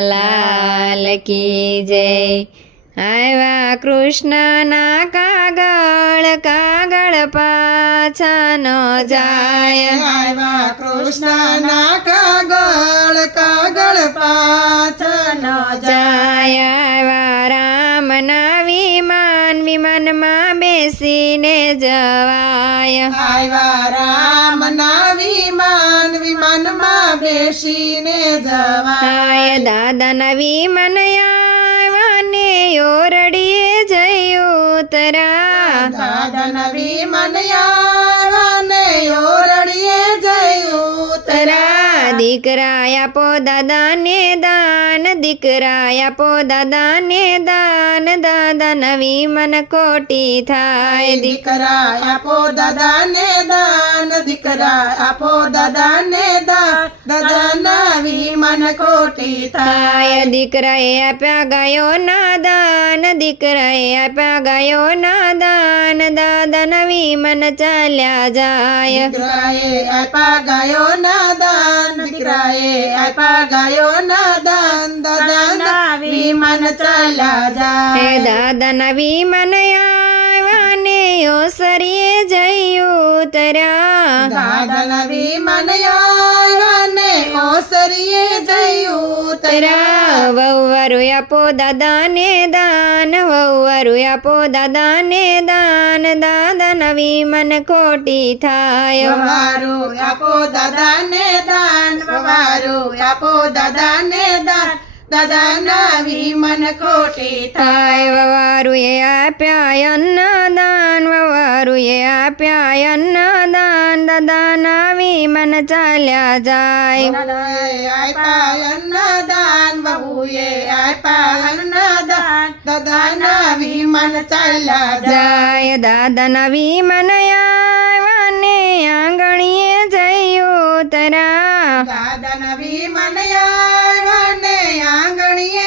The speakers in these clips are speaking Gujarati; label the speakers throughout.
Speaker 1: લાલ કી જય. આવ્યા કૃષ્ણના કાગળ કાગળ પાછા ન જાય.
Speaker 2: આવ્યા કૃષ્ણના કાગળ કાગળ પાછા ન જાય.
Speaker 1: આવ્યા રામના વિમાન વિમાનમાં બેસીને જવાય.
Speaker 2: આવ્યા રામના વિમાન વિમાનમાં બેસીને જવાય.
Speaker 1: દાદા ના વિમાન આવવાને ને ઓરડીએ જયું તરા
Speaker 2: દાદાના વિમાન
Speaker 1: દીકરા આપો દાદાને દાન દીકરા આપો દાદાને દાન દાદા નવી મન કોટી થાય. દીક
Speaker 2: દીકરા આપો દાદાને દાન દીકરા આપો દાદાને દાન દાદા નવી મન કોટી
Speaker 1: થાય દીકરાએ આપ્યા ગયો ના દાન દીકરાએ આપ્યા ગયો ના દાન દાદા નવી મન ચાલ્યા જાય.
Speaker 2: દીકરાએ આપ્યા ગયો ના ગાયો ના દાન દાદાના વિમાન ચાલ્યા નવી
Speaker 1: મનયા વિમાન ને ઓસરીએ જયું તર્યા
Speaker 2: દાદાના વિમાન આવ્યા ને ઓસરીએ જયું
Speaker 1: તરા વહુવારું આપો દાદાને દાન વહુવારું આપો દાદાને દાન દાદા નવી મન ખોટી થાય.
Speaker 2: વવારું આપો દાદાને દાન વવારું આપો દાદાને દાન. દાદાના વિમન ખોટી થાય.
Speaker 1: થાય વવારું એ આપ્યા અન્ન દાન વવારું એ આપ્યા અન્ન દાન દાદાના વિમાન ચાલ્યા જાય.
Speaker 2: આપ્યા અન્નદાન બહુએ આપ્યા અન્નદાન દાદાના વિમન ચાલ્યા જાય.
Speaker 1: દાદાના વિમાન આવ્યા ને આંગણીએ જયું તરા.
Speaker 2: દાદાના વિમન ને આંગણીએ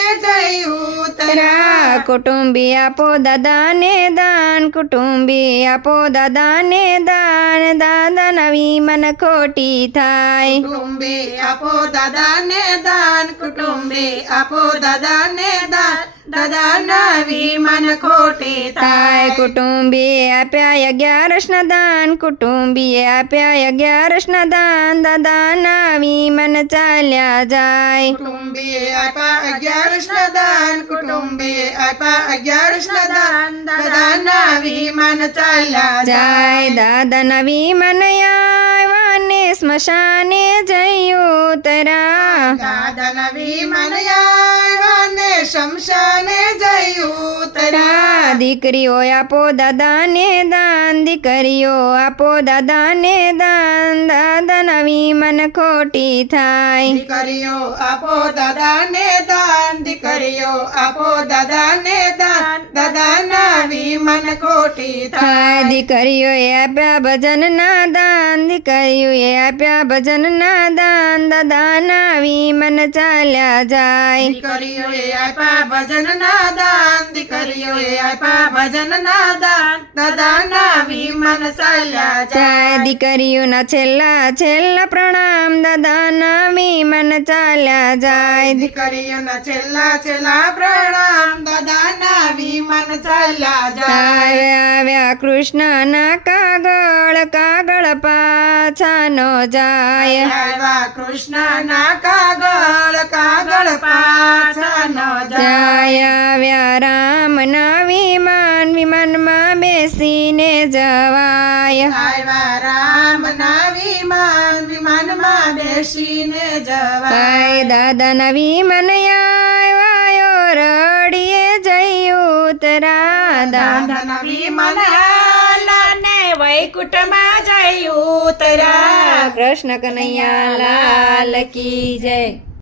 Speaker 1: કુટુંબી આપો દાદાને દાન કુટુંબી આપો દાદાને દાન દાદા નવી મન ખોટી થાય.
Speaker 2: કુટુંબી આપો દાદાને દાન કુટુંબી આપો દાદાને દાન દાદાના વિમન ખોટી
Speaker 1: થાય
Speaker 2: થાય
Speaker 1: કુટુંબી આપ્યા અગિયારસના દાન કુટુંબીએ આપ્યા અગિયારસના દાન દાદાના વિમાન ચાલ્યા જાય
Speaker 2: કુટુંબી આપ્યા અગિયારસ દાન કુટુંબી આપ્યા અગિયારસ દાન દાદાના વિમાન ચાલ્યા
Speaker 1: જાય દાદાના વિમાન આવ્યા ને સ્મશાને જયું તરા
Speaker 2: દાદાના વિમાન આવ્યા ને શમશાને જયું તરા
Speaker 1: તરા દીકરીઓ આપો દાદાને દાન દીકરીઓ આપો દાદાને દાન. દાદાના મન ખોટી થાય.
Speaker 2: દીકરીઓ આપો દાદાને દાન દીકરીઓ આપો દાદાને દાન. દાદાના વિમન ખોટી
Speaker 1: થાય.
Speaker 2: દીકરીઓ
Speaker 1: એ આપ્યા ભજનના દાન દીકરીઓએ આપ્યા ભજનના દાન. દાદાના વિમાન ચાલ્યા જાય.
Speaker 2: દીકરીઓએ આપ્યા ભજનના દાન દીકરીઓએ આપ્યા ભજનના દાન દાદાના વિમન ચાલ્યા
Speaker 1: જાય.
Speaker 2: જાય
Speaker 1: દીકરીઓના છેલ્લા છેલ્લા પ્રણામ દાદાના વિમાન ચાલ્યા જાય.
Speaker 2: દીકરીઓના છેલ્લા છેલ્લા પ્રણામ દાદાના વિમન ચાલ્યા જાય.
Speaker 1: આવ્યા કૃષ્ણના કાગળ કાગળ પાછા નો જાય.
Speaker 2: આવ્યા કૃષ્ણના કાગળ કાગળ પાછા નો જાય.
Speaker 1: જાય આવ્યા રામના વિમાન વિમાનમાં બેસીને જવાય.
Speaker 2: આવ્યા રામના વિમાન વિમાનમાં બેસીને જવાય.
Speaker 1: દાદાના વિમાન આવ્યો રડીએ જયું ઉતરા દાદા
Speaker 2: દાદાના વિમાન વૈકુટમાં જયું તરા
Speaker 1: કૃષ્ણ કનૈયા લાલ કી જય.